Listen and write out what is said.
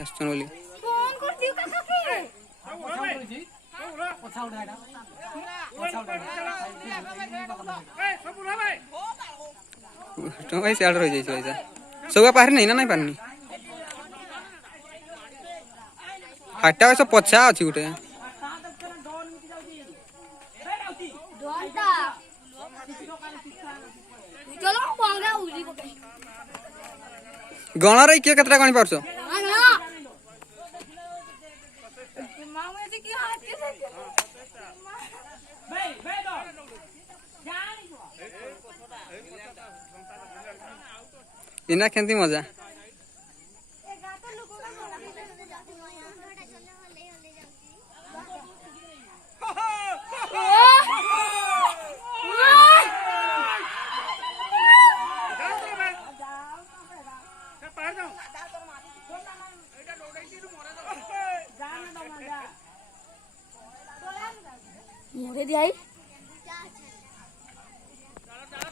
आछन बोली फोन करती काका के तो भाई सियाड़ रही जाई छै सब पार नहीं ना पारनी हाटा सब पछा अछि गुटे गण रे के केतरा गणी परछ इना केंती मजा मोरे दियाई